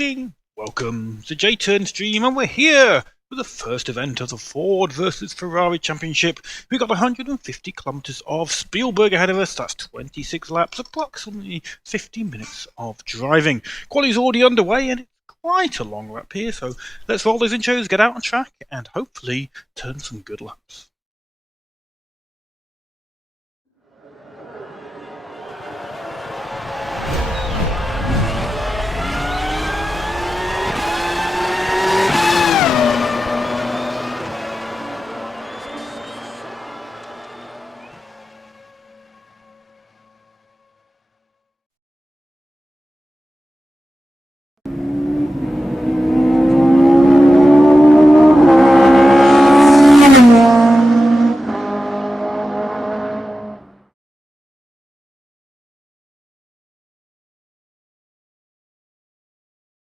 evening. Welcome to J-Turn Stream, and we're here for the first event of the Ford vs Ferrari Championship. We've got 150 kilometers of Spielberg ahead of us. That's 26 laps, approximately 50 minutes of driving. Quali's already underway, and it's quite a long lap here, so let's roll those intros, get out on track, and hopefully turn some good laps.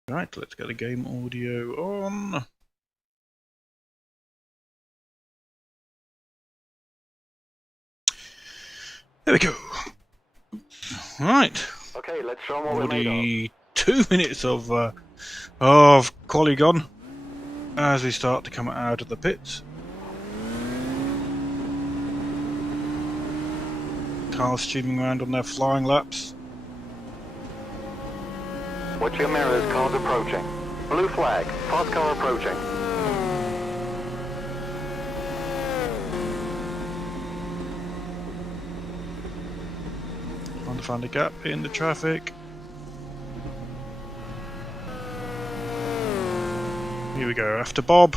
Right, let's get the game audio on. There we go. Right. Okay, let's show them what Already we're made of. 2 minutes of quali gone as we start to come out of the pits. Cars streaming around on their flying laps. Watch your mirrors, cars approaching. Blue flag, fast car approaching. Trying to find a gap in the traffic. Here we go, after Bob.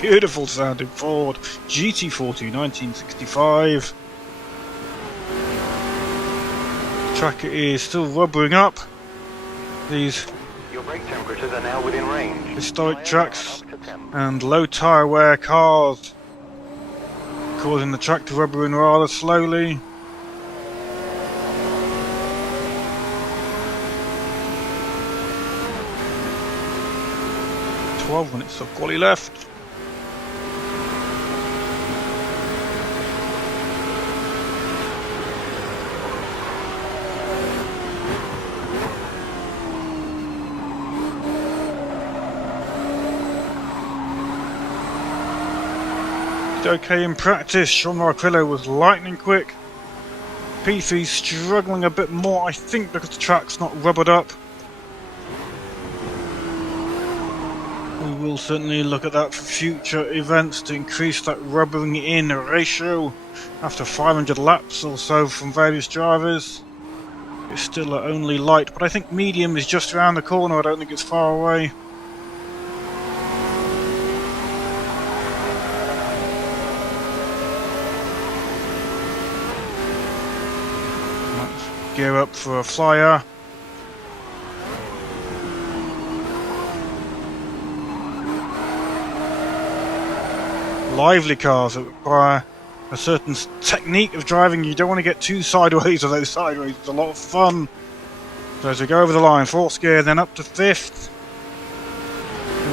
Beautiful sounding Ford GT40 1965. The track is still rubbering up. These Your brake temperatures are now within range. historic tracks Up to 10. and low tyre wear cars causing the track to rubber in rather slowly. "12 minutes of quali left." Okay in practice. Sean Marquillo was lightning quick. P3 struggling a bit more, I think, because the track's not rubbered up. We will certainly look at that for future events to increase that rubbering in ratio after 500 laps or so from various drivers. It's still only light, but I think medium is just around the corner. I don't think it's far away. Gear up for a flyer. Lively cars that require a certain technique of driving. You don't want to get too sideways, or those sideways. It's a lot of fun. So as we go over the line, 4th gear, then up to 5th.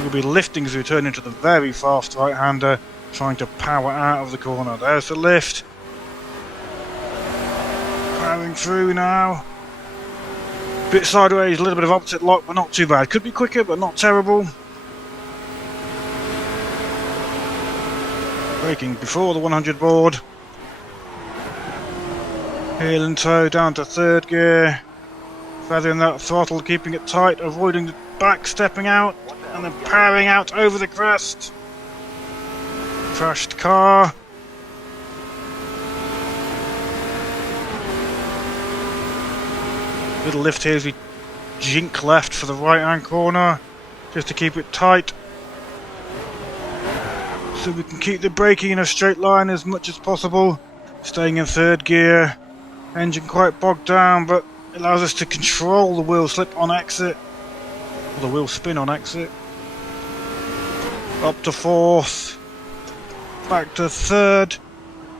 We'll be lifting as we turn into the very fast right-hander, trying to power out of the corner. There's the lift. Powering through now. Bit sideways, a little bit of opposite lock, but not too bad. Could be quicker, but not terrible. Braking before the 100 board. Heel and toe down to 3rd gear. Feathering that throttle, keeping it tight, avoiding the back stepping out, and then powering out over the crest. Crashed car. Little lift here as we jink left for the right hand corner, just to keep it tight, so we can keep the braking in a straight line as much as possible. Staying in 3rd gear, engine quite bogged down, but it allows us to control the wheel slip on exit, or the wheel spin on exit. Up to 4th, back to 3rd,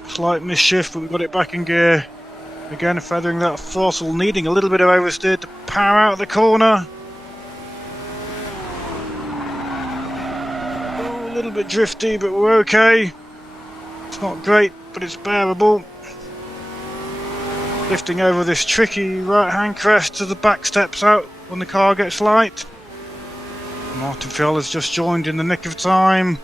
slight misshift, but we got it back in gear. Again, feathering that throttle, needing a little bit of oversteer to power out the corner. little bit drifty, but we're okay. It's not great, but it's bearable. Lifting over this tricky right-hand crest as the back steps out when the car gets light. Martin Phil has just joined in the nick of time.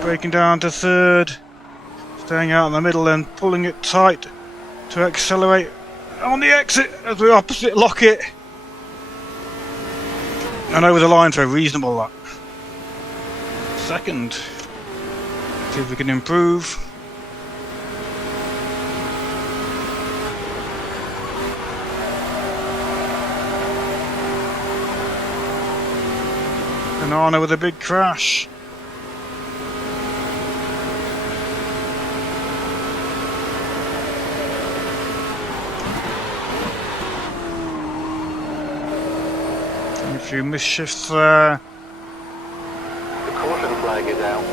Breaking down to third. Staying out in the middle and pulling it tight to accelerate on the exit as we opposite lock it. And over the line for a reasonable lap. Second. See if we can improve. And Arno with a big crash. A few misshifts there. The caution flag is out.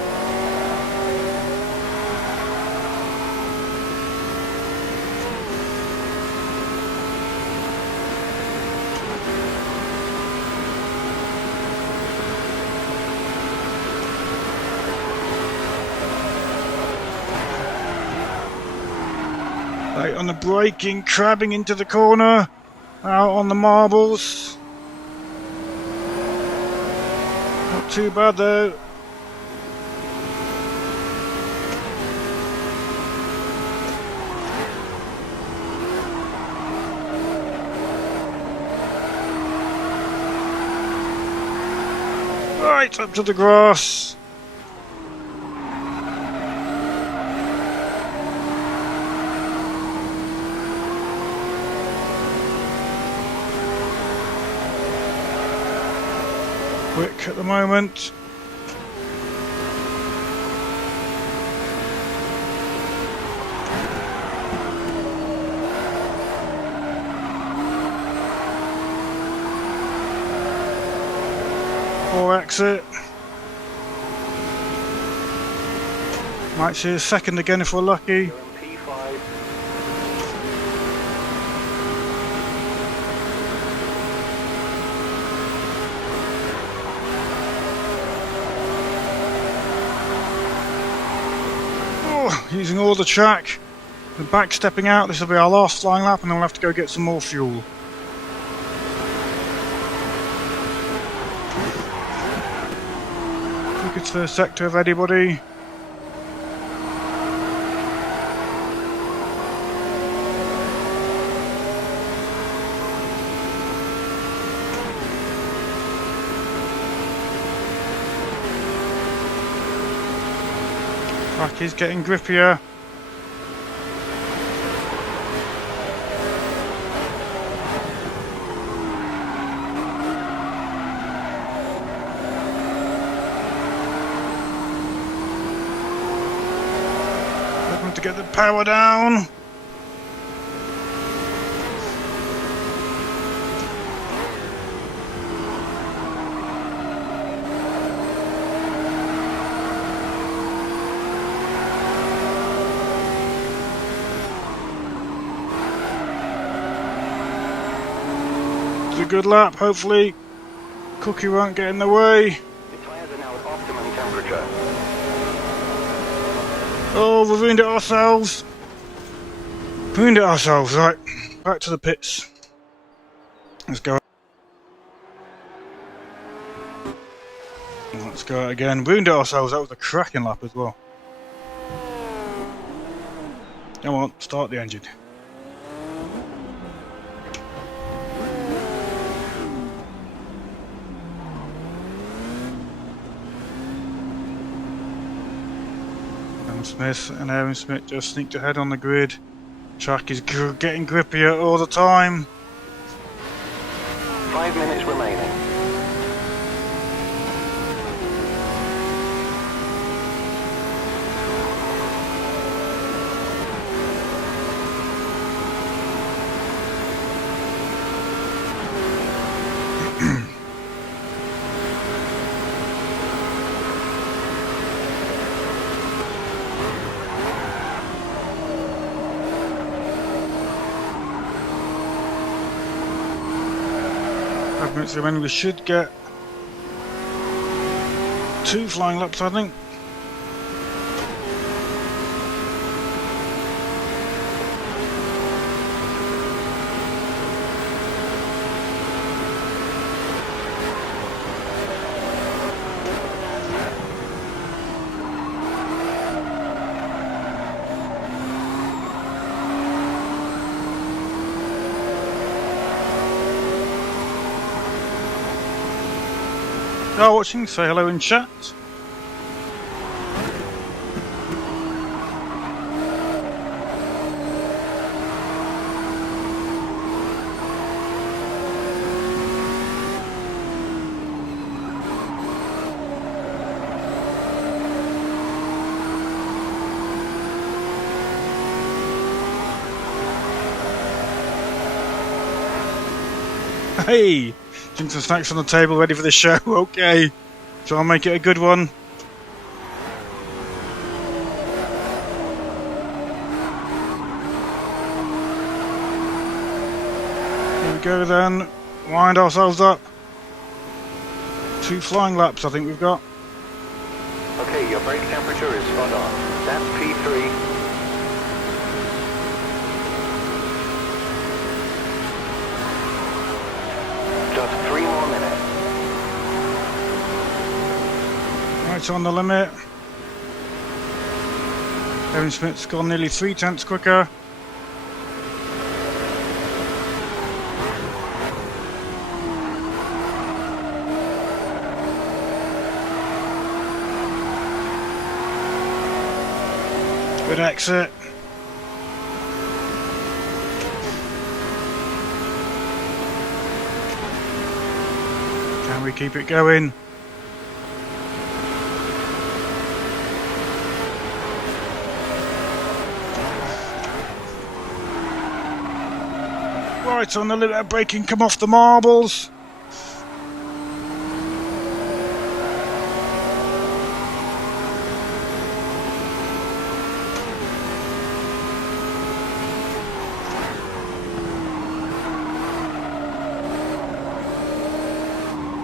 Right on the braking, crabbing into the corner. Out on the marbles. Not too bad though. Right up to the grass. Quick at the moment. Or exit. Might see a second again if we're lucky. P5. Using all the track, the back stepping out. This will be our last flying lap and then we'll have to go get some more fuel. Quickest first sector of anybody. Track is getting grippier. Looking to get the power down. A good lap, hopefully Cookie won't get in the way. The tyres are now at optimum temperature. Oh, we ruined it ourselves. Ruined it ourselves, right. Back to the pits. Let's go. Let's go out again. Ruined it ourselves, that was a cracking lap as well. Come on, start the engine. Smith and Aaron Smith just sneaked ahead on the grid. Track is getting grippier all the time. 5 minutes remaining. Minutes when we should get 2 flying laps, I think. Are watching, say hello in chat. Hey! Getting some snacks on the table, ready for the show. Okay, try and make it a good one. Here we go then. Wind ourselves up. 2 flying laps, I think we've got. Okay, your brake temperature is spot on. That's P3. Just 3 more minutes. Right on the limit. Evan Smith's gone nearly 3/10 quicker. Good exit. Can we keep it going? Right on the limit, braking, come off the marbles.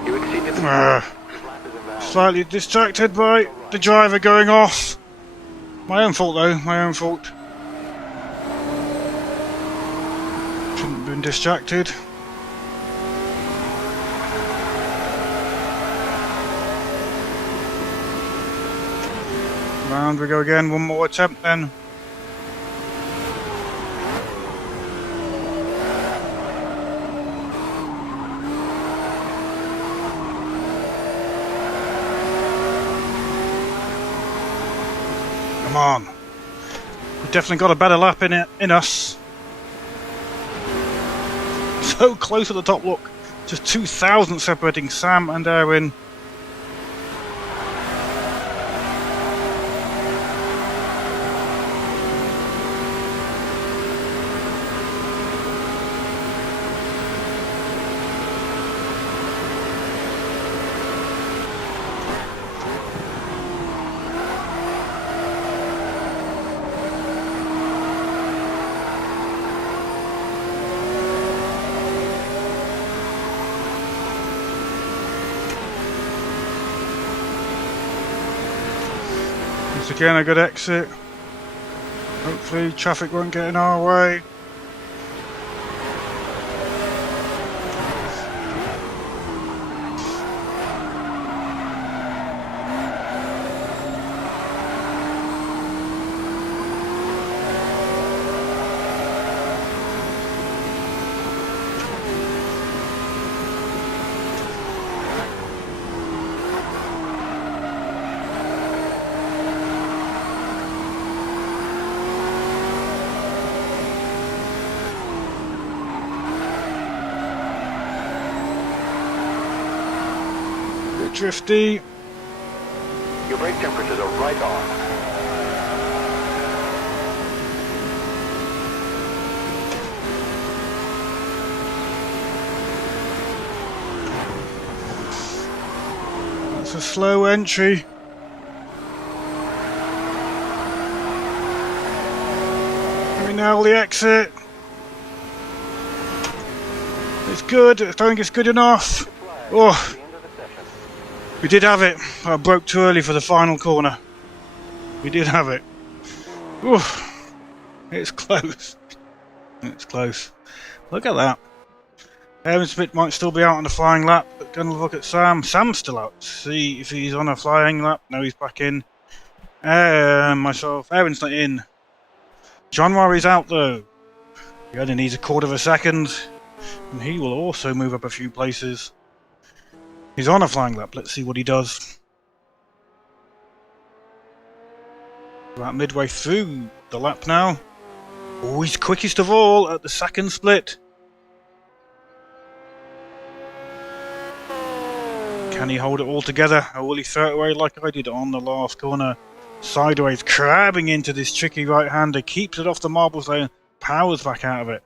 You exceeded the lap is invalid. Slightly distracted by the driver going off. My own fault though, my own fault. Shouldn't have been distracted. Round we go again, one more attempt then. Come on. We've definitely got a better lap in us. So close at the top, look. Just 2,000 separating Sam and Erwin. Once again a good exit. Hopefully traffic won't get in our way. Drifty. Your brake temperatures are right on. That's a slow entry. Can we nail the exit? It's good. I don't think it's good enough. Oh. We did have it. I broke too early for the final corner. We did have it. Oof. It's close. It's close. Look at that. Aaron Smith might still be out on the flying lap, but gonna look at Sam. Sam's still out. See if he's on a flying lap. No, he's back in. Myself. Aaron's not in. John Murray's out though. He only needs a quarter of a second, and he will also move up a few places. He's on a flying lap. Let's see what he does. About midway through the lap now. Oh, he's quickest of all at the second split. Can he hold it all together, or will he throw it away like I did on the last corner? Sideways, crabbing into this tricky right-hander, keeps it off the marble zone, powers back out of it.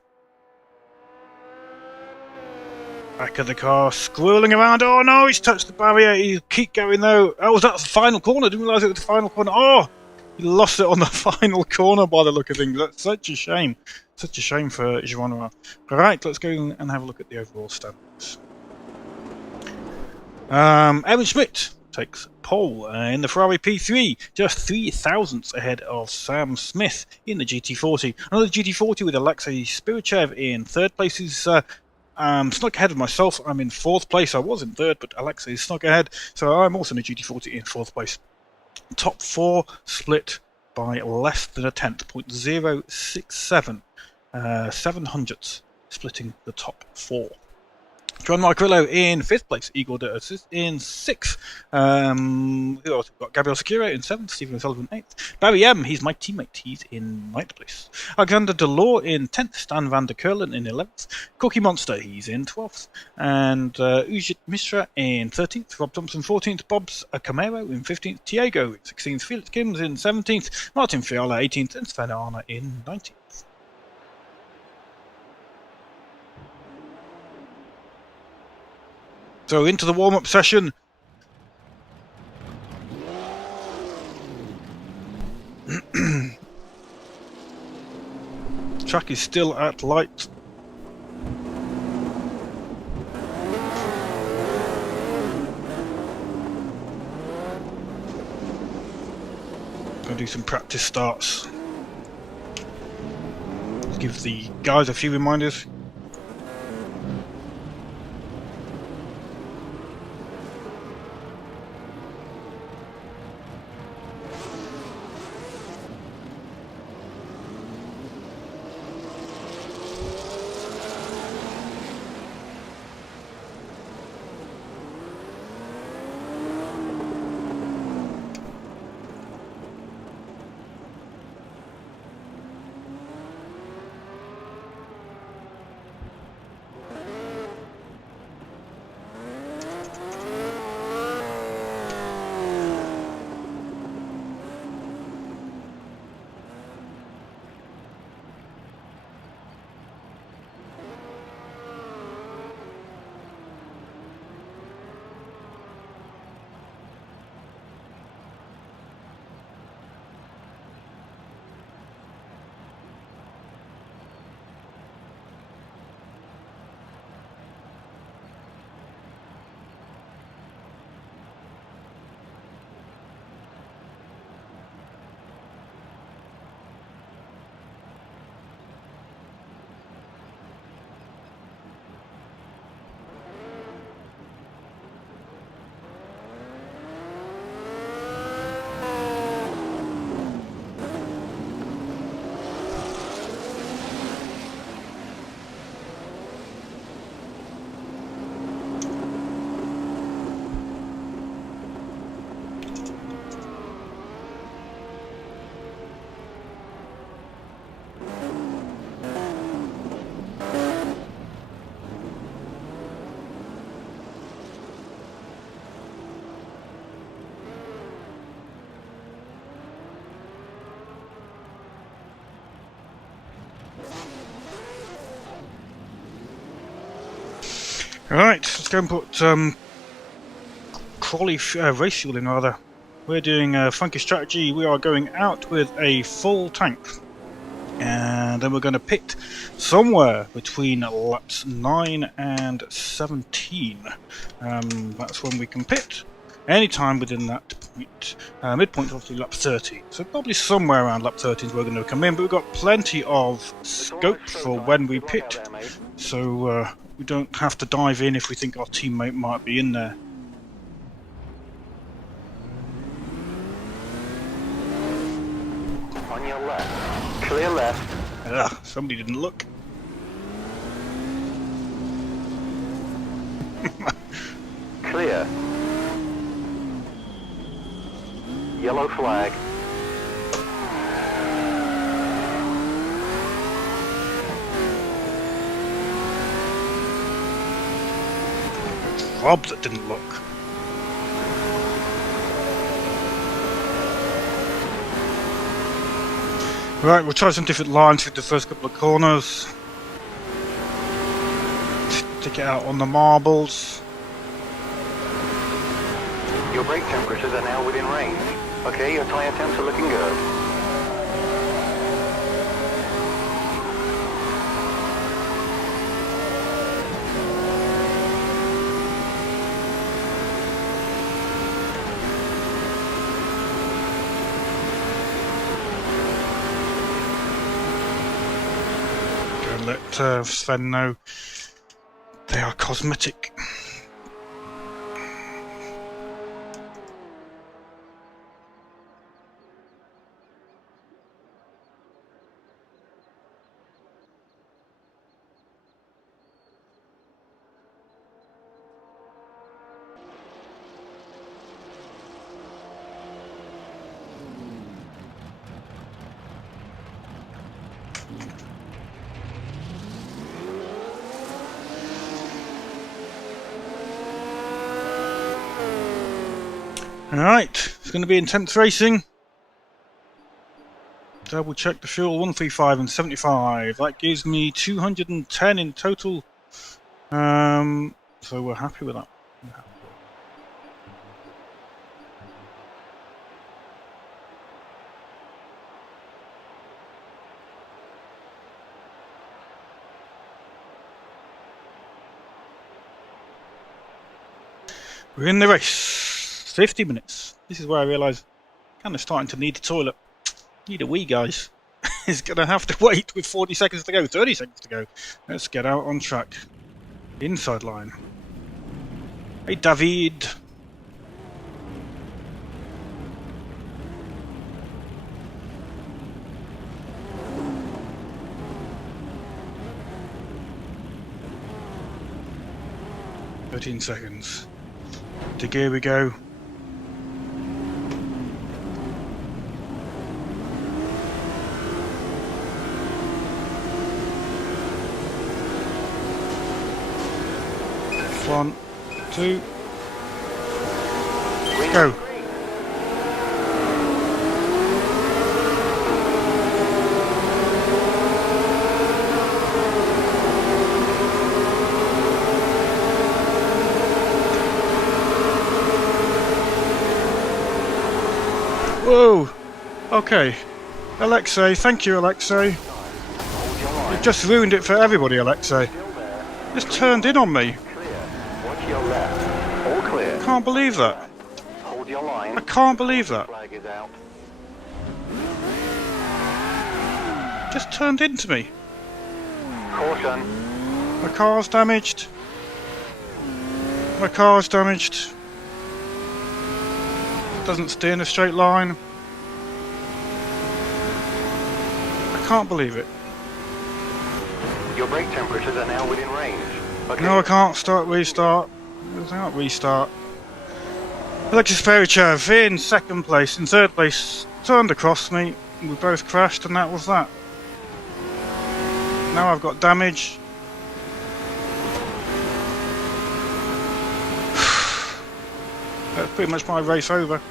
Back of the car, squirreling around. Oh no, he's touched the barrier. He'll keep going though. Oh, was that the final corner? Didn't realise it was the final corner. Oh, he lost it on the final corner by the look of things. That's such a shame. Such a shame for Geronimo. Alright, let's go and have a look at the overall standings. Aaron Schmidt takes pole in the Ferrari P3, just 3 thousandths ahead of Sam Smith in the GT40. Another GT40 with Alexei Spirichev in third place. He's snuck ahead of myself. I'm in fourth place. I was in third, but Alexei snuck ahead, so I'm also in the GT40 in fourth place. Top 4 split by less than a tenth, 0.067, 7 hundredths splitting the top 4. John Marcrillo in 5th place, Igor de Assis in 6th. Who else? We've got Gabriel Securo in 7th, Stephen Sullivan 8th. Barry M, he's my teammate, he's in 9th place. Alexander Delors in 10th, Stan van der Kurlen in 11th. Cookie Monster, he's in 12th. And Ujit Mishra in 13th, Rob Thompson 14th, Bob's Camaro in 15th, Tiago in 16th, Felix Kims in 17th, Martin Fiala 18th, and Sven Arna in 19th. So into the warm-up session. Track is still at light. Gonna do some practice starts. Let's give the guys a few reminders. Alright, let's go and put Crawley race fuel in rather. We're doing a funky strategy. We are going out with a full tank. And then we're going to pit somewhere between laps 9 and 17. That's when we can pit. anytime within that point. Midpoint's obviously lap 30, so probably somewhere around lap 13 is where we're going to come in, but we've got plenty of scope for when we pit, so we don't have to dive in if we think our teammate might be in there. On your left. Clear left. Ugh, somebody didn't look. Clear. Yellow flag. Rob that didn't look. Right, we'll try some different lines through the first couple of corners. Take it out on the marbles. Your brake temperatures are now within range. Okay, your tyre temps are looking good. Go let Sven know they are cosmetic. Alright, it's going to be intense racing. Double check the fuel, 135 and 75. That gives me 210 in total. So we're happy with that. We're in the race. 50 minutes. This is where I realise I'm kind of starting to need the toilet. Need a wee, guys. It's going to have to wait with 40 seconds to go, 30 seconds to go. Let's get out on track. Inside line. Hey, David. "13 seconds. To gear we go. One, two, go. Whoa! Okay. Alexei, thank you, Alexei. You've just ruined it for everybody, Alexei. Just turned in on me. Watch your left. All clear. I can't believe that. Hold your line. I can't believe that. Flag is out. Just turned into me. Caution. My car's damaged. My car's damaged. Doesn't stay in a straight line. I can't believe it. Your brake temperatures are now within range. Okay. No, I can't restart. I can't restart. Alexis Perichev in second place. In third place, turned across me. We both crashed, and that was that. Now I've got damage. That's pretty much my race over.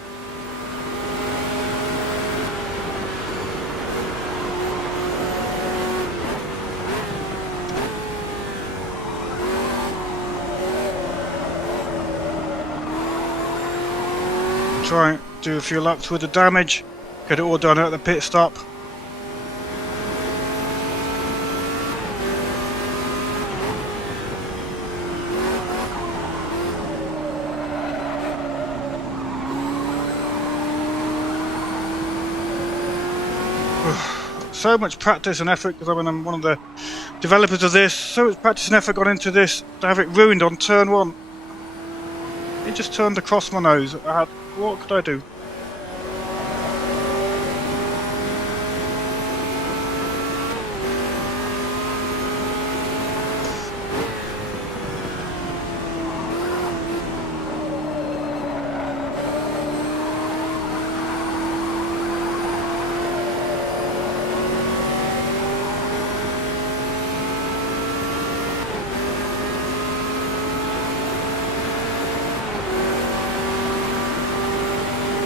Try and do a few laps with the damage. Get it all done at the pit stop. so much practice and effort, because I'm one of the developers of this. So much practice and effort gone into this to have it ruined on turn 1. It just turned across my nose. What could I do?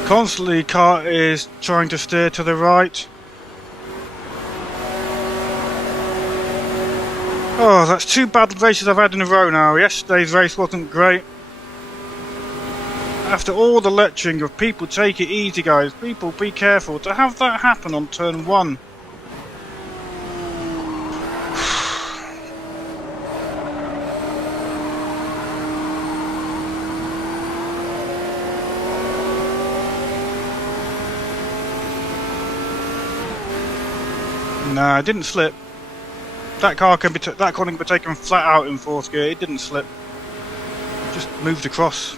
Constantly, car is trying to steer to the right. Oh, that's 2 bad races I've had in a row now. Yesterday's race wasn't great. After all the lecturing of people take it easy, guys, people be careful, to have that happen on turn 1. Nah, it didn't slip. That car can be that corner can be taken flat out in 4th gear. It didn't slip. It just moved across.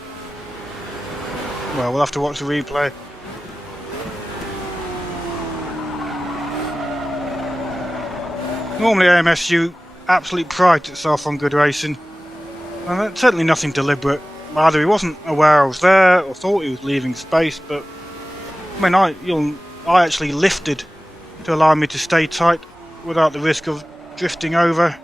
Well, we'll have to watch the replay. Normally AMSU absolutely prides itself on good racing, and that's certainly nothing deliberate. Either he wasn't aware I was there or thought he was leaving space, but I mean, I actually lifted to allow me to stay tight without the risk of drifting over.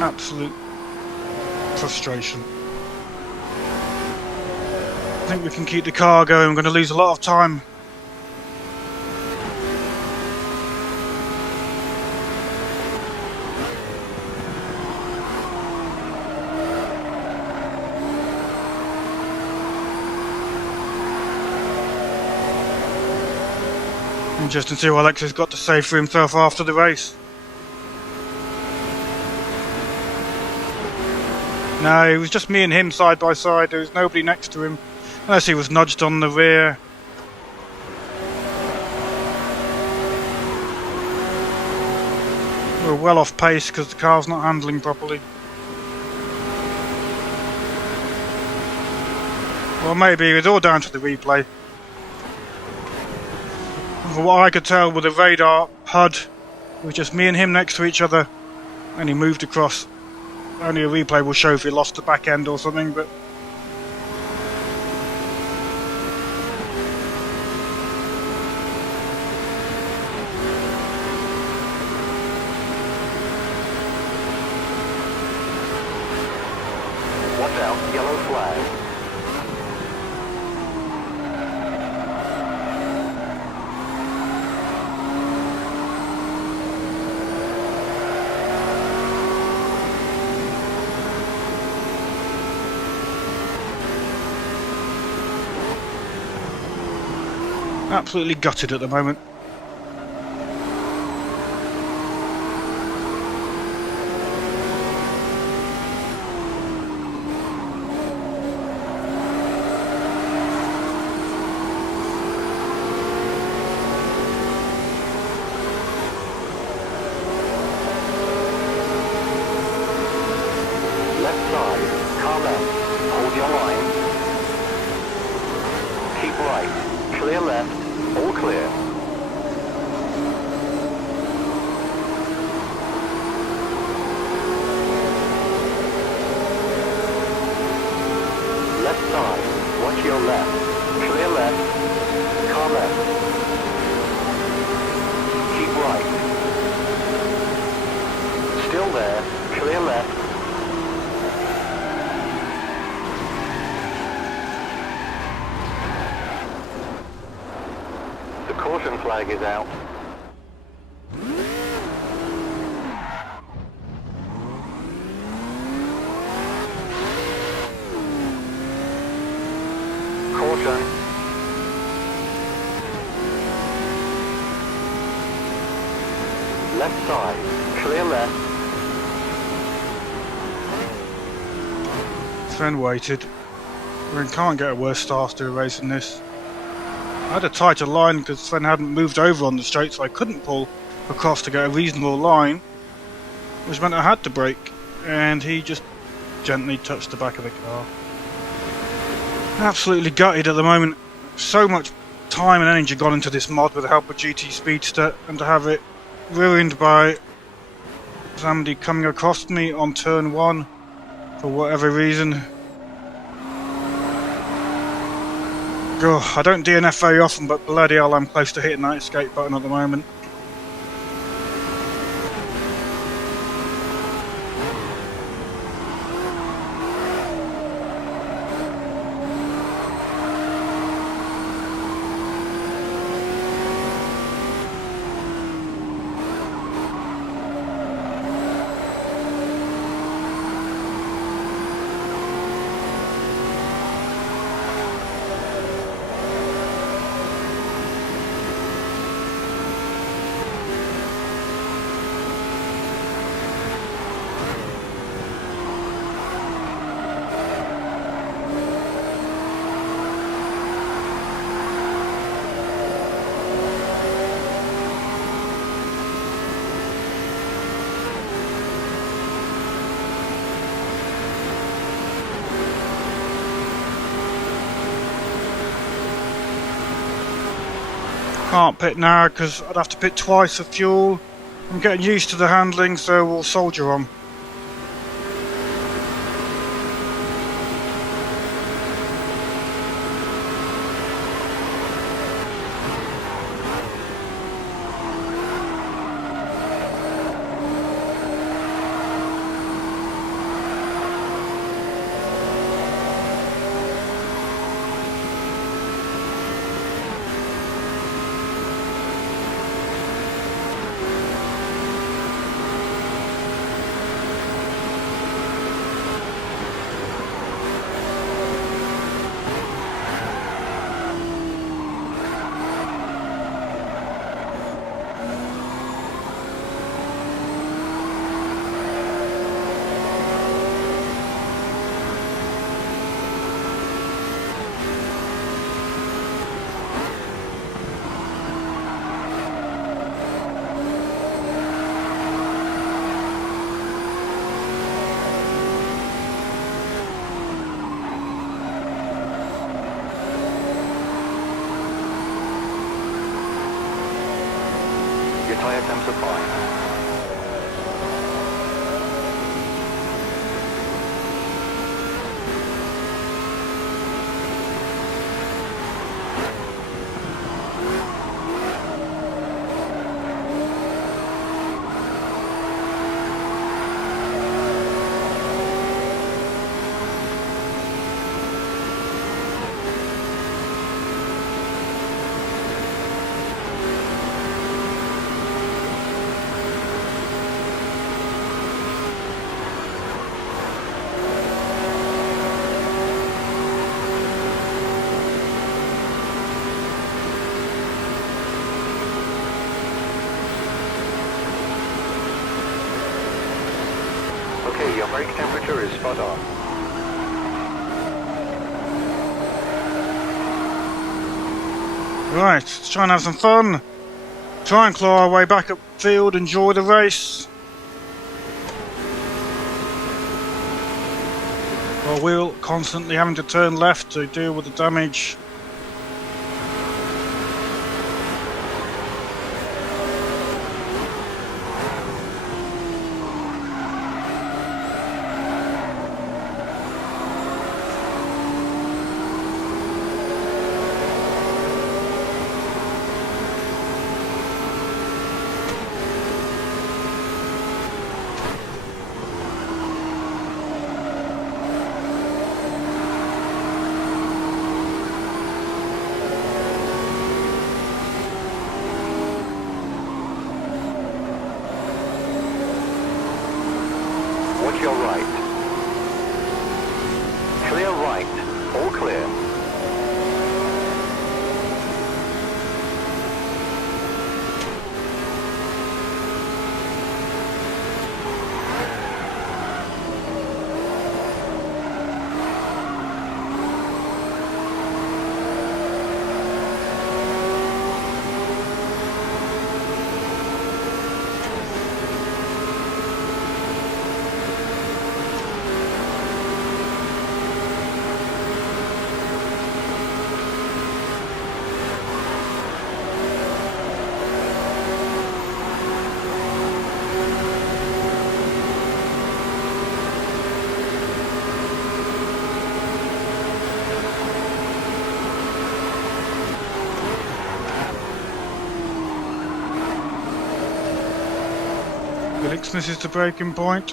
Absolute frustration. I think we can keep the car going. I'm going to lose a lot of time. Interesting to see what Alexa's got to say for himself after the race. No, it was just me and him side by side. There was nobody next to him, unless he was nudged on the rear. We're well off pace because the car's not handling properly. Well, maybe it was all down to the replay. From what I could tell with the radar HUD, it was just me and him next to each other, and he moved across. Only a replay will show if he lost the back end or something, but Watch out, yellow flag. absolutely gutted at the moment. Left side, car left. Hold your line. Keep right. Clear left. All clear. Left side. Watch your left. Clear left. Car left. Keep right. Still there. Clear left. The caution flag is out. Caution. Left side. Clear left. Sven waited. We can't get a worse start to a race than this. I had a tighter line because Sven hadn't moved over on the straight, so I couldn't pull across to get a reasonable line, which meant I had to brake, and he just gently touched the back of the car. Absolutely gutted at the moment. So much time and energy gone into this mod with the help of GT Speedster, and to have it ruined by somebody coming across me on turn 1 for whatever reason. I don't DNF very often, but bloody hell, I'm close to hitting that escape button at the moment. Can't pit now because I'd have to pit twice for fuel. I'm getting used to the handling, so we'll soldier on. Tyre temps apply. Okay, your brake temperature is spot on. Right, let's try and have some fun. Try and claw our way back up field, enjoy the race. Our wheel constantly having to turn left to deal with the damage. Felix misses the braking point.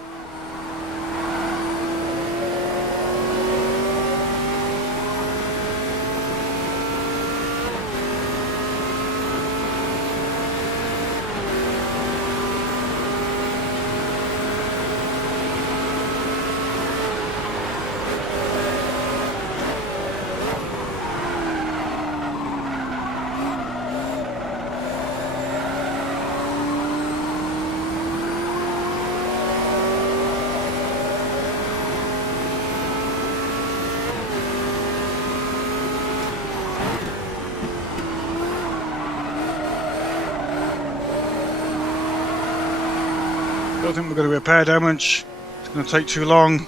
I don't think we're going to repair damage. It's going to take too long.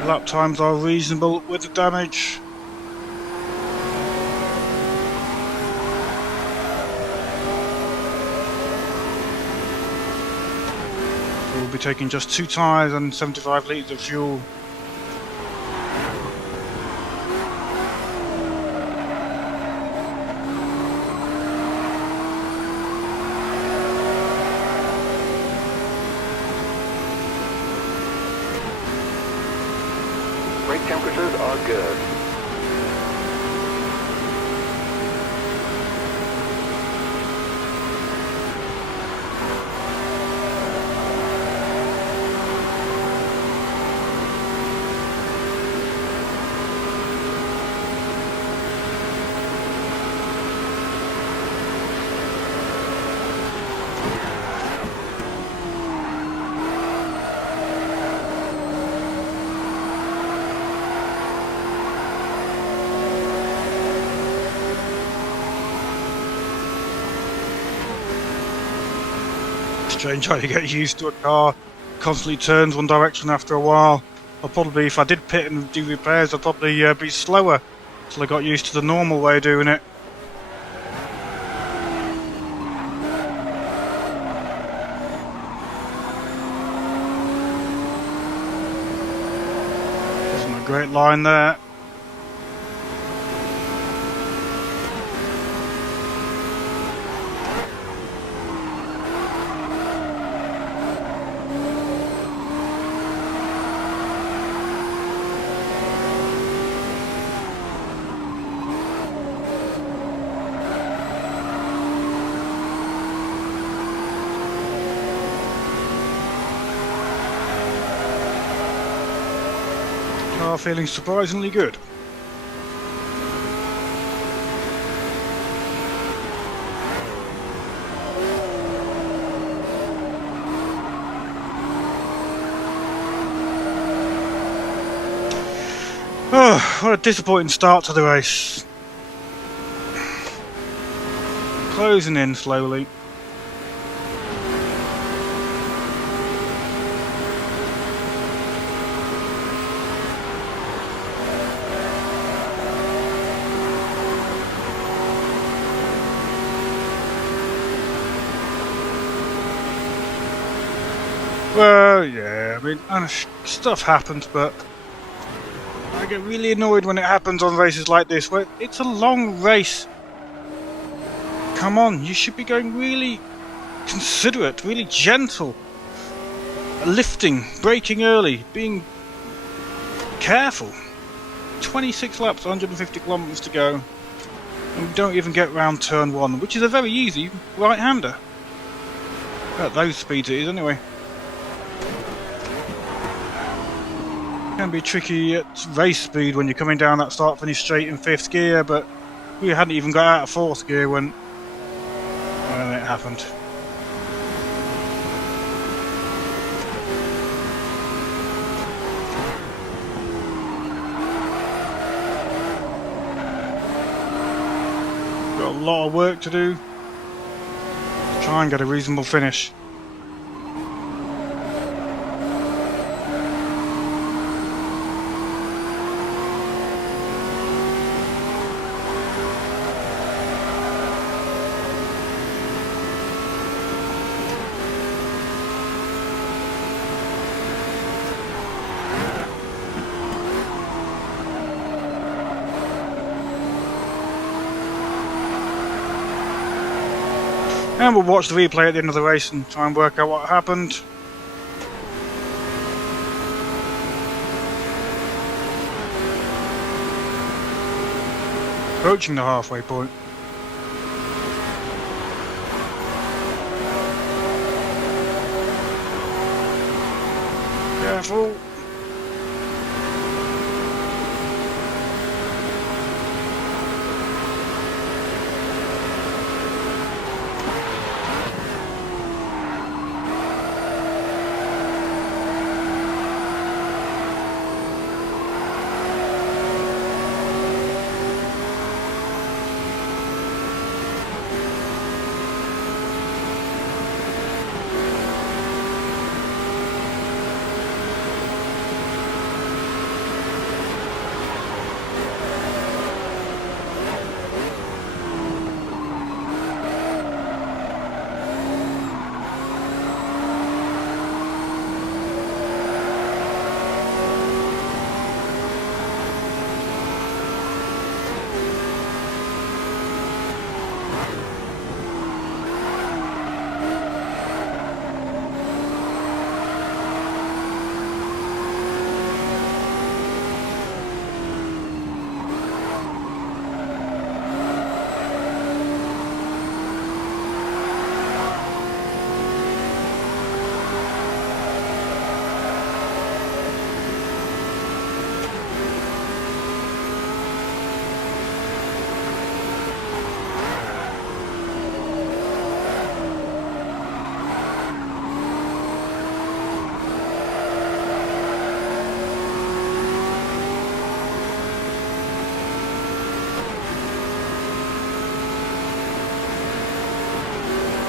The lap times are reasonable with the damage. We'll be taking just 2 tyres and 75 litres of fuel. Brake temperatures are good. Strange how you get used to a car constantly turns one direction after a while. I'll probably, if I did pit and do repairs, I'd probably be slower till I got used to the normal way of doing it. Wasn't a great line there. Car feeling surprisingly good. Oh, what a disappointing start to the race. Closing in slowly. Well, yeah, I mean, stuff happens, but I get really annoyed when it happens on races like this, where it's a long race. Come on, you should be going really considerate, really gentle. Lifting, braking early, being careful. 26 laps, 150 kilometers to go. And we don't even get round turn 1, which is a very easy right-hander. At those speeds it is anyway. Can be tricky at race speed when you're coming down that start finish straight in 5th gear, but we hadn't even got out of 4th gear when it happened. Got a lot of work to do. Try and get a reasonable finish. And we'll watch the replay at the end of the race and try and work out what happened. Approaching the halfway point. Careful.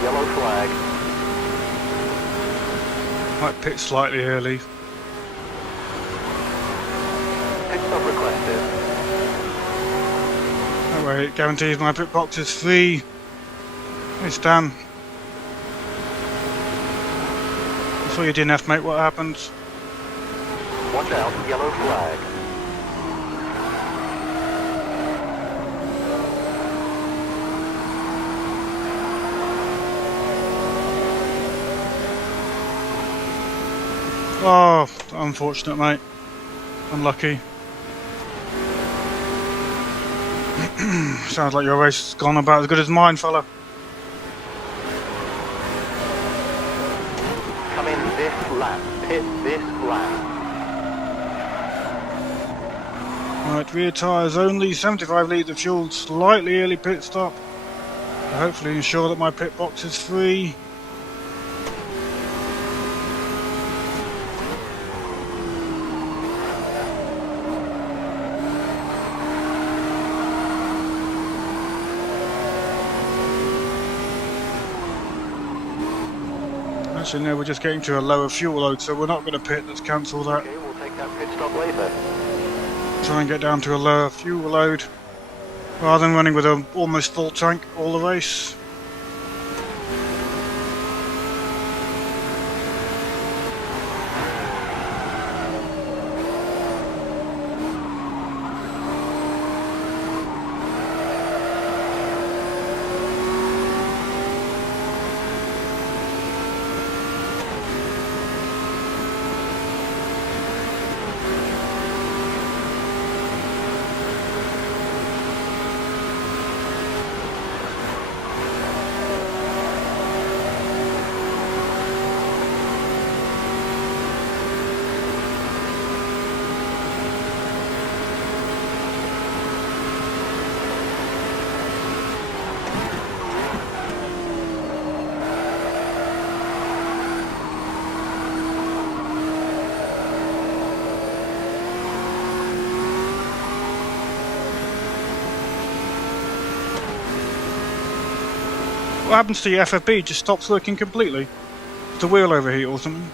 Yellow flag. Might pit slightly early. Pit stop requested. That way it guarantees my pit box is free. Hey Stan. I saw your DNF, mate. What happened? Watch out, yellow flag. Oh, unfortunate, mate. Unlucky. Sounds like your race has gone about as good as mine, fella. Come in this lap. Pit this lap. Right, rear tyres only, 75 litres of fuel, slightly early pit stop. Hopefully ensure that my pit box is free. Actually, no, we're just getting to a lower fuel load, so we're not going to pit. Let's cancel that. Okay, we'll take that pit stop later. Try and get down to a lower fuel load rather than running with an almost full tank all the race. What happens to your FFB? Just stops working completely? Does the wheel overheat or something?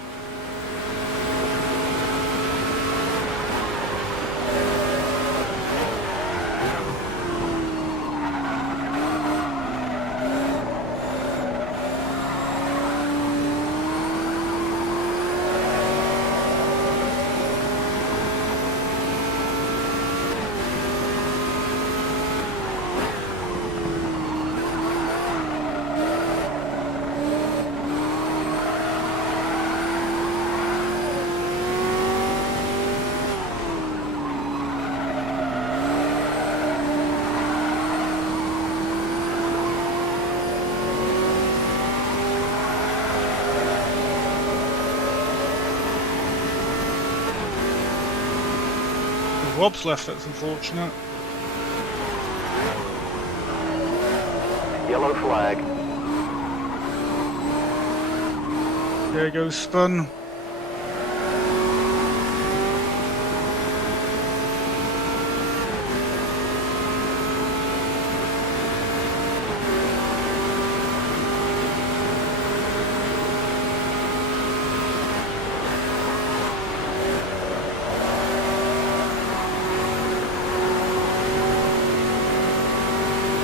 Rob's left, that's unfortunate. Yellow flag. There goes Spun.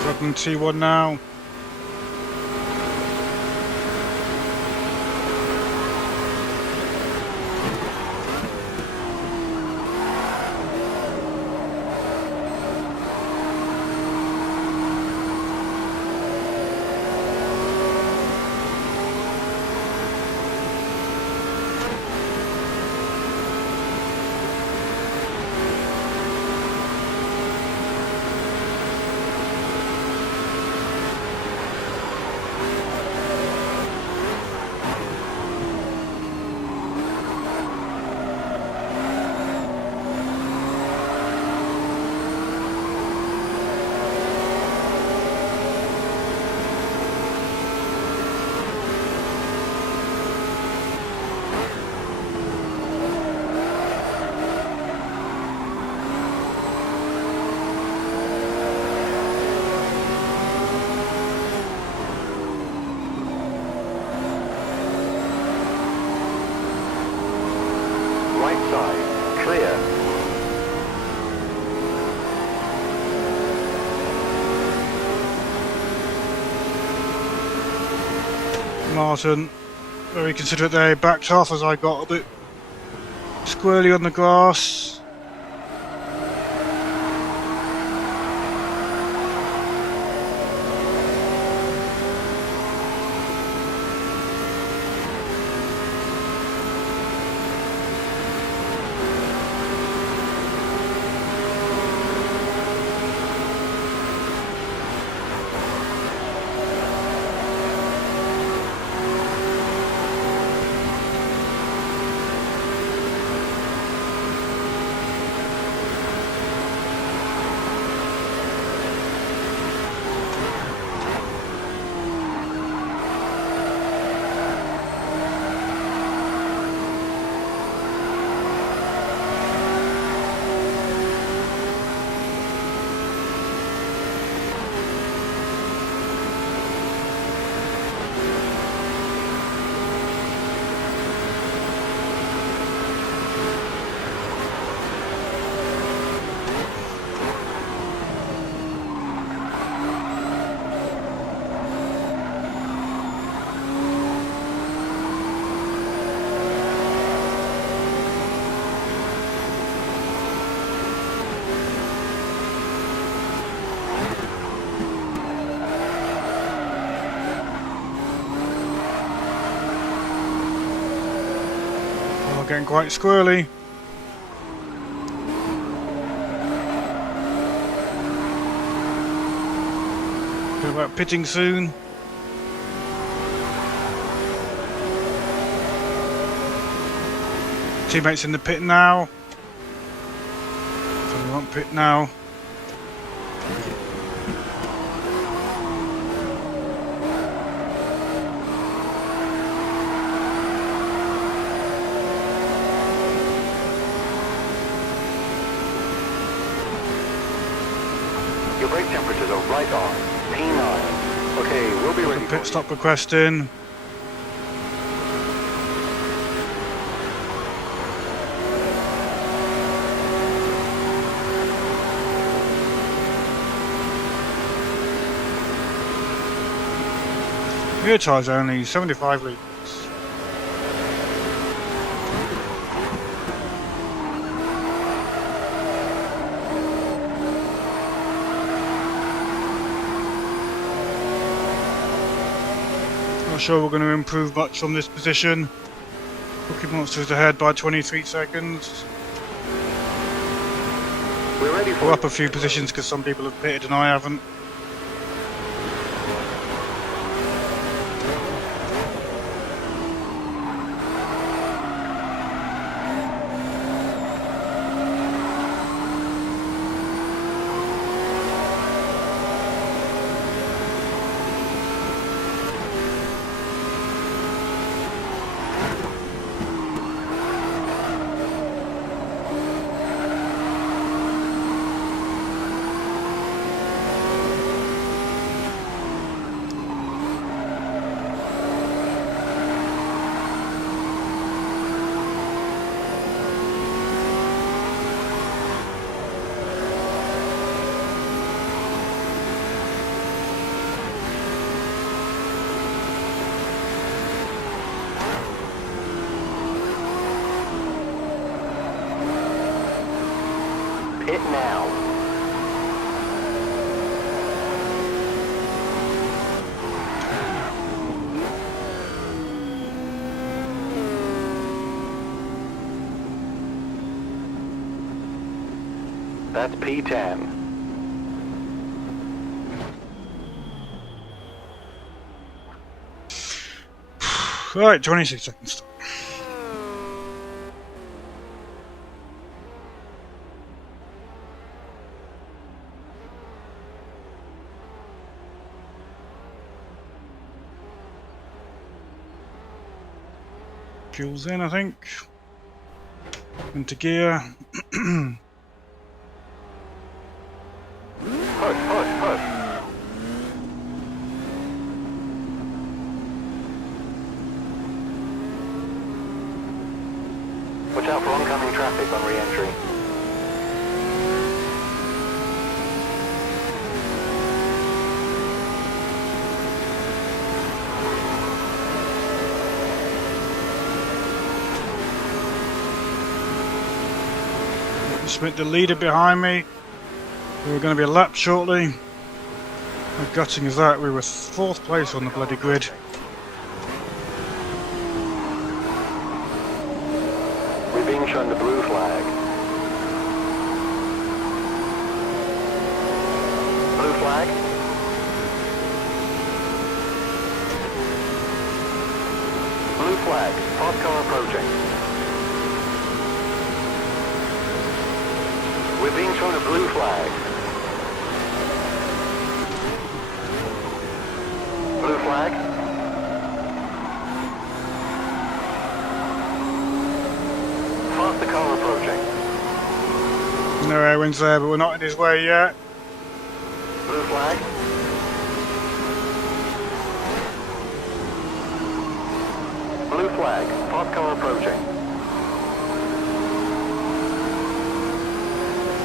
Dropping T1 now. Martin, very considerate there, he backed off as I got a bit squirrely on the grass. Getting quite squirrely. Talk about pitting soon. Teammates in the pit now. So we want pit now. Your brake temperatures are right on. P9. Okay, we'll be ready. Pit stop request in. Rear tyres only 75 litres. Not sure we're going to improve much from this position. Cookie Monster's ahead by 23 seconds. We're ready for We're up a few positions because some people have pitted and I haven't. Hit now. That's P10. Right, 26 seconds. Fuel's in, I think. Into gear. Push, push, push. Watch out for oncoming traffic on re-entry. Smith, the leader behind me. We were going to be a lap shortly. How gutting is that? We were 4th place on the bloody grid. We're being shown the blue flag. Blue flag? Blue flag. Fast car approaching. We're being shown a blue flag. Blue flag? Faster car approaching. No airwinds there, but we're not in his way yet. Blue flag? Blue flag. Fast car approaching.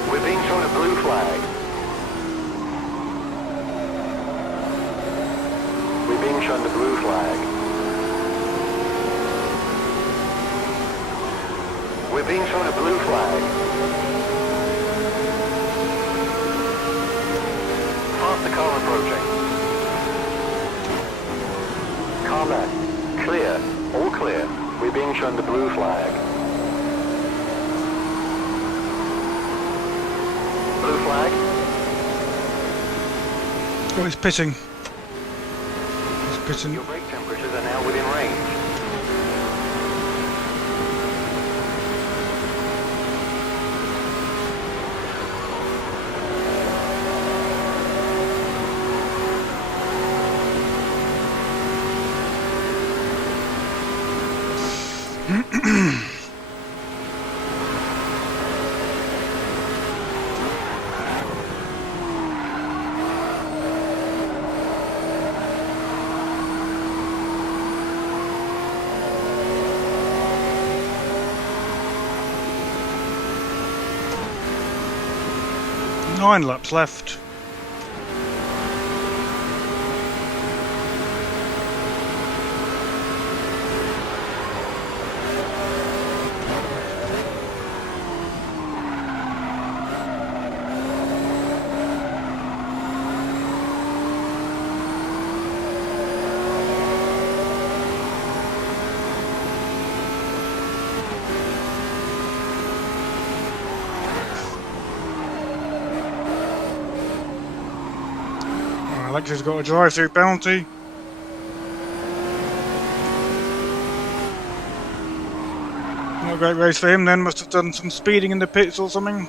We're being shown a blue flag. We're being shown the blue flag. We're being shown a blue flag. Faster car approaching. Car left. Clear. All clear. We're being shown the blue flag. Blue flag? Oh, he's pitting. He's pitting. Your brake temperatures are now within range. Nine laps left. Alexa's got a drive-through penalty. Not a great race for him then, must have done some speeding in the pits or something.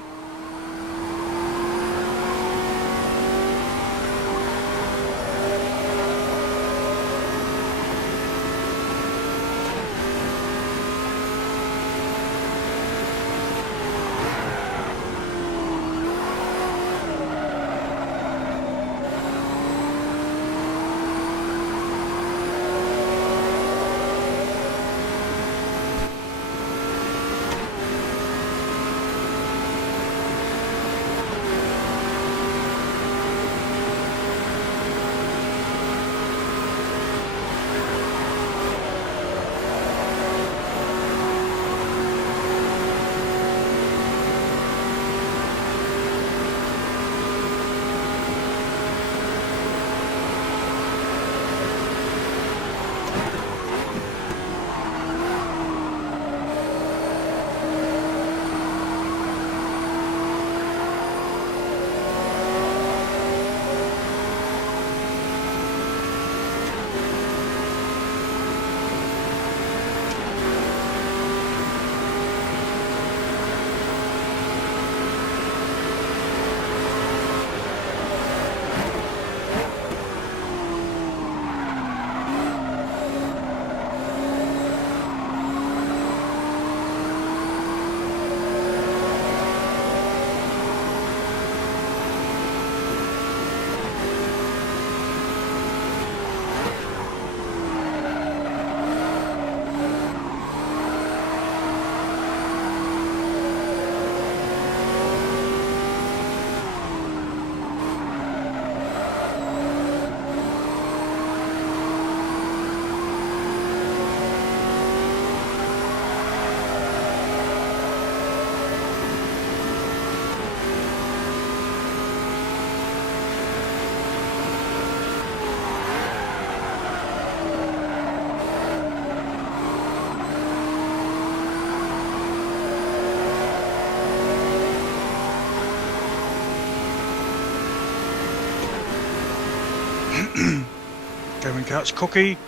Go and catch Cookie.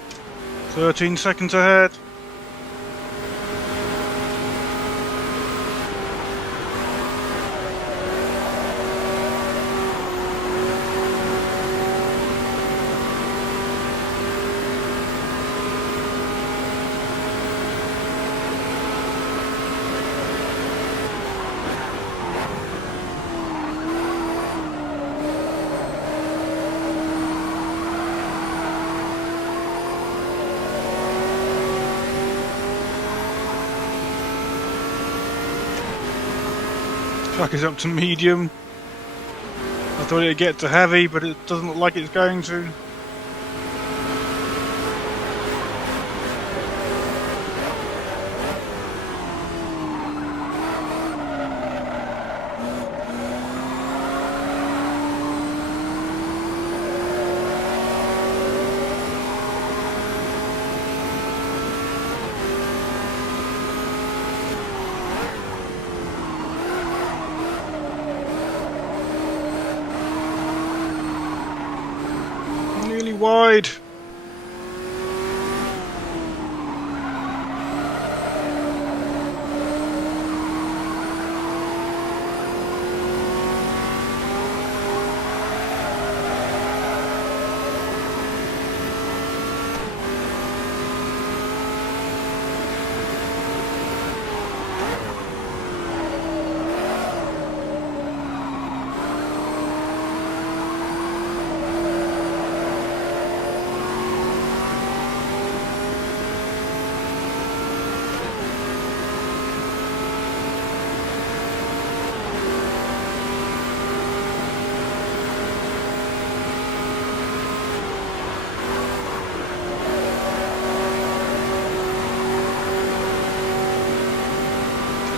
13 seconds ahead. Track is up to medium. I thought it'd get to heavy, but it doesn't look like it's going to. Nearly wide.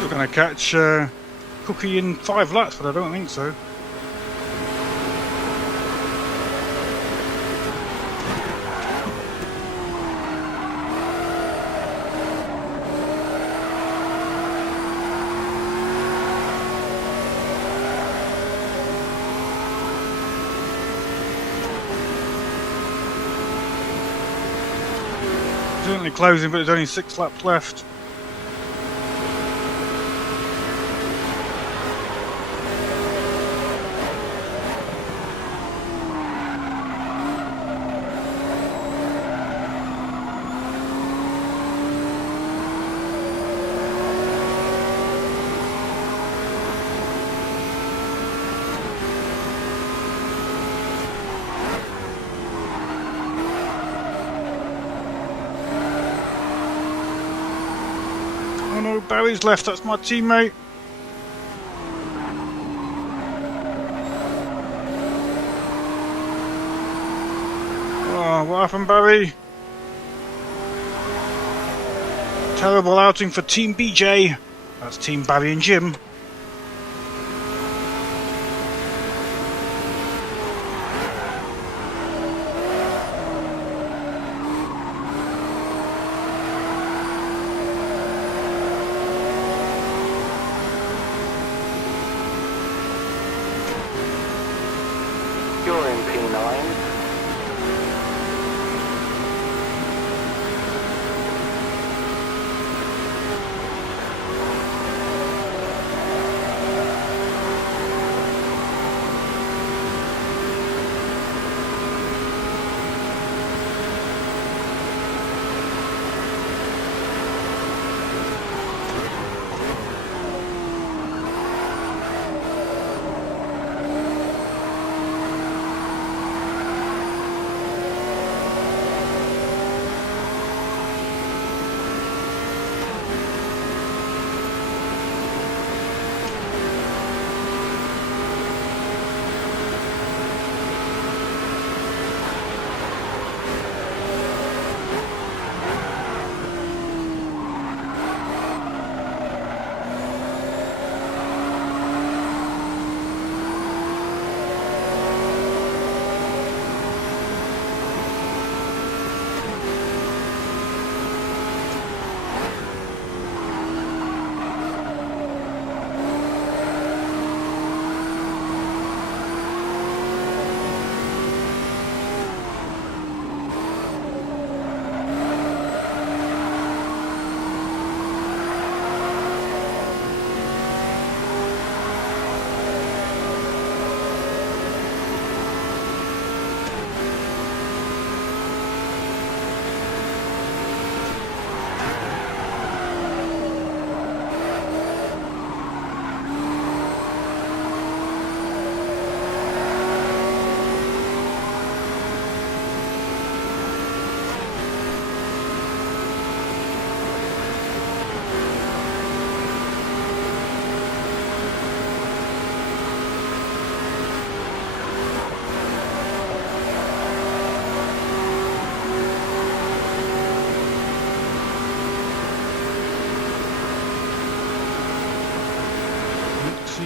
We're going to catch Cookie in 5 laps, but I don't think so. Certainly closing, but there's only 6 laps left. Oh no, Barry's left, that's my teammate. Oh, what happened, Barry? Terrible outing for Team BJ. That's Team Barry and Jim. You're in P9.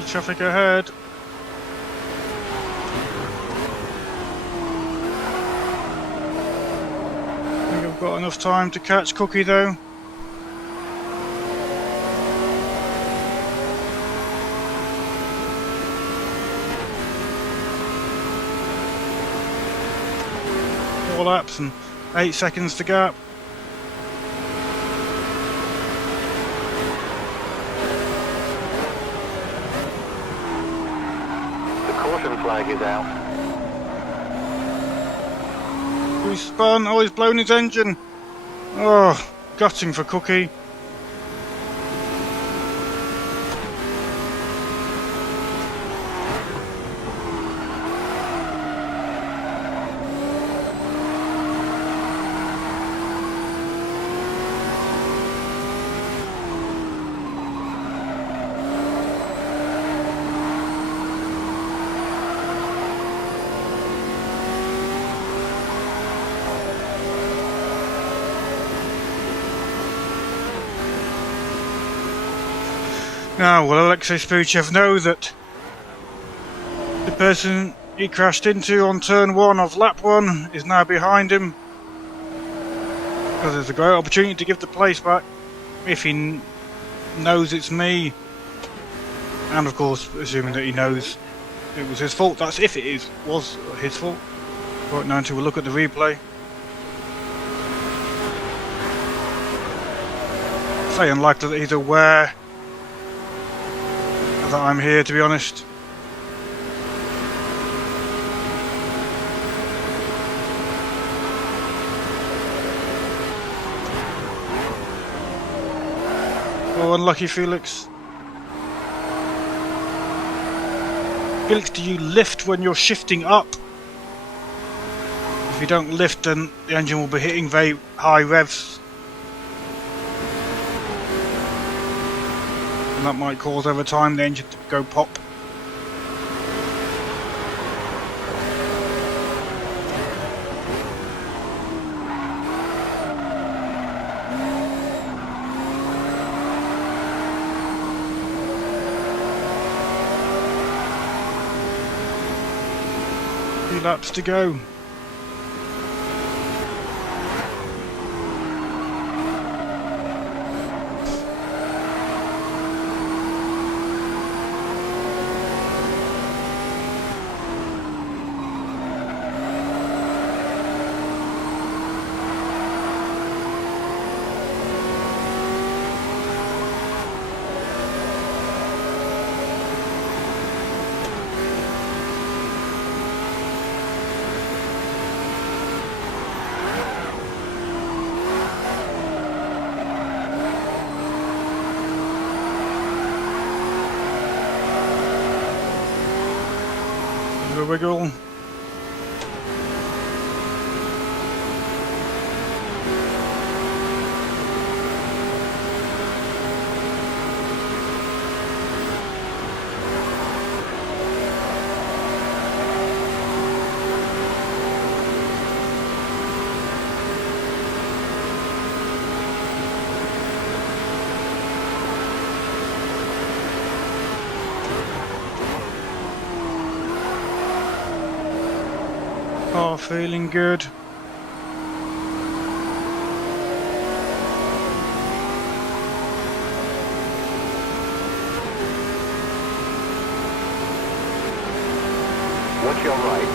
traffic ahead. I think I've got enough time to catch Cookie though. Four laps and 8 seconds to gap. The caution flag is out. He's spun. Oh, he's blown his engine. Oh, gutting for Cookie. Now, will Alexei Spirichev know that the person he crashed into on turn 1 of lap 1 is now behind him? Because there's a great opportunity to give the place back if he knows it's me. And of course, assuming that he knows it was his fault. That's if it was his fault. Right now until we look at the replay. It's very unlikely that he's aware that I'm here, to be honest. Oh, unlucky Felix. Felix, do you lift when you're shifting up? If you don't lift, then the engine will be hitting very high revs. And that might cause over time the engine to go pop. Few laps to go. Wiggle. Oh, feeling good. Watch your right.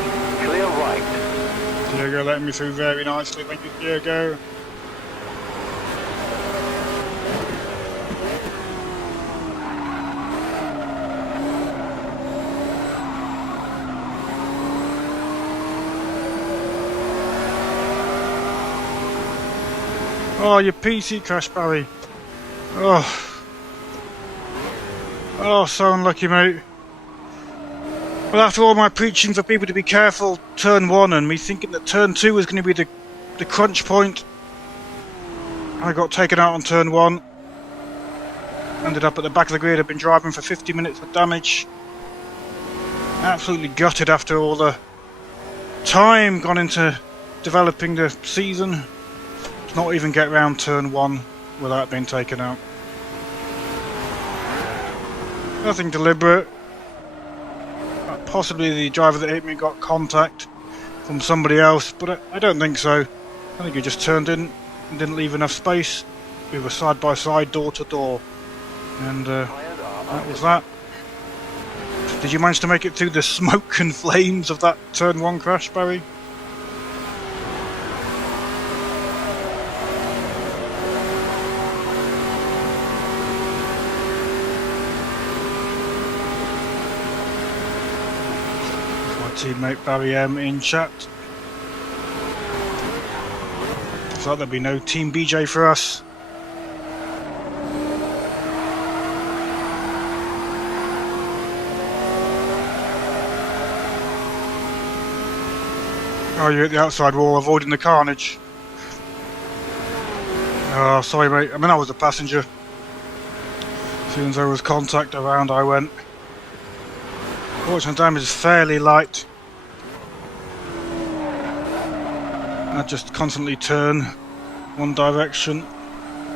Clear right. Diego letting me through very nicely. Thank you, Diego. Oh, your PC crashed, Barry. Oh. Oh, so unlucky, mate. Well, after all my preaching for people to be careful, turn 1, and me thinking that turn 2 was going to be the crunch point, I got taken out on turn 1. Ended up at the back of the grid. I've been driving for 50 minutes with damage. Absolutely gutted after all the time gone into developing the season. Not even get round turn 1 without being taken out. Nothing deliberate, possibly the driver that hit me got contact from somebody else, but I don't think so. I think he just turned in and didn't leave enough space. We were side by side, door to door, and that was that. Did you manage to make it through the smoke and flames of that turn 1 crash, Barry? Teammate Barry M in chat. Looks like there'll be no Team BJ for us. Oh, you're at the outside wall, avoiding the carnage. Oh, sorry mate, I mean I was a passenger. As soon as there was contact around I went. Fortunate damage is fairly light. I just constantly turn one direction.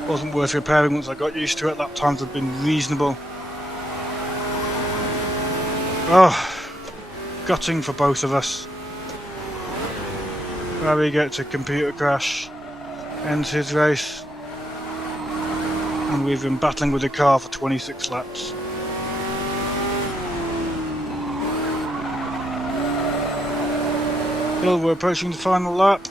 Wasn't worth repairing once I got used to it. Lap times have been reasonable. Oh, gutting for both of us. Barry gets a computer crash, ends his race, and we've been battling with the car for 26 laps. Well, we're approaching the final lap.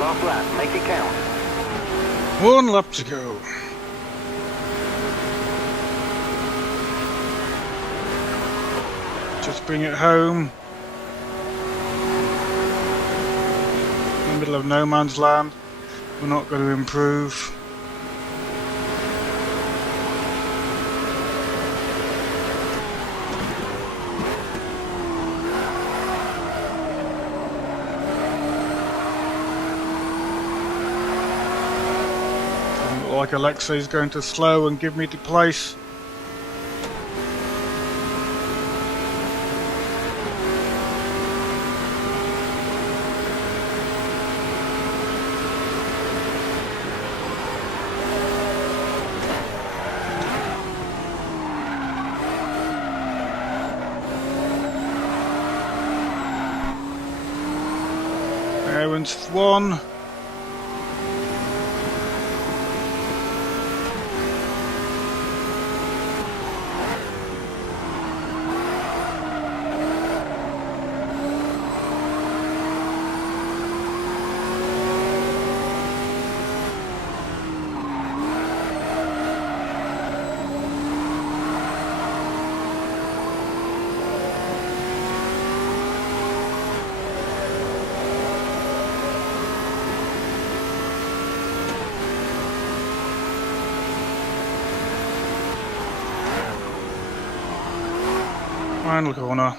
Last lap, make it count. 1 lap to go. Just bring it home. In the middle of no man's land. We're not going to improve. Like Alexa is going to slow and give me the place. Aaron's 1. Final corner.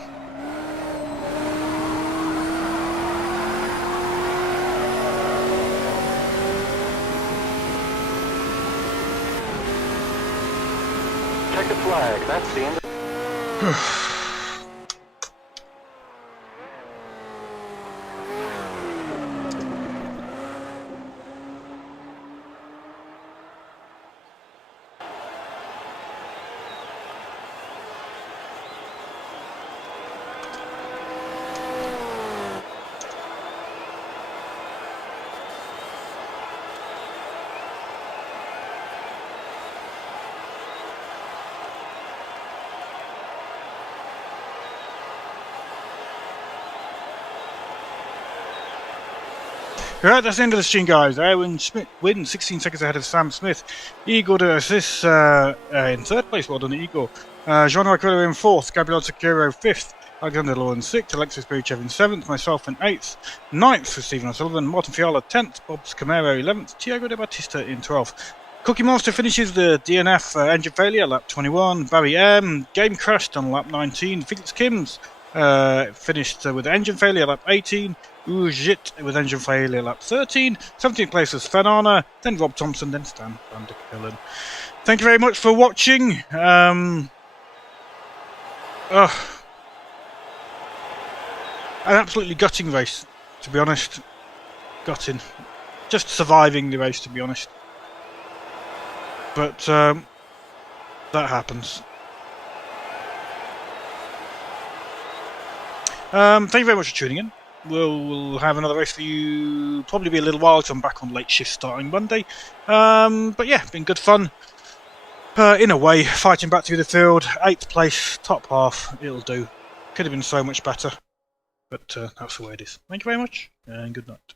Check the flag, that's the end of... Right, that's the end of the stream, guys. Aaron Schmidt wins 16 seconds ahead of Sam Smith. Igor de Assis in 3rd place. Well done, Igor. Jean Raquello in 4th. Gabriel Securo 5th. Alexander Law in 6th. Alexis Burichev in 7th. Myself in 8th. 9th for Stephen O'Sullivan. Martin Fiala 10th. Bob's Camaro 11th. Tiago de Batista in 12th. Cookie Monster finishes the DNF engine failure, lap 21. Barry M. Game crashed on lap 19. Felix Kims Finished with engine failure lap 18. Ujit with engine failure lap 13. 17th place was Fenana, then Rob Thompson, then Stan van der Kellen. Thank you very much for watching. An absolutely gutting race, to be honest. Gutting. Just surviving the race, to be honest. But that happens. Thank you very much for tuning in. We'll have another race for you. Probably be a little while, so I'm back on late shift starting Monday. But yeah, been good fun. In a way, fighting back through the field. 8th place, top half. It'll do. Could have been so much better. But that's the way it is. Thank you very much, and good night.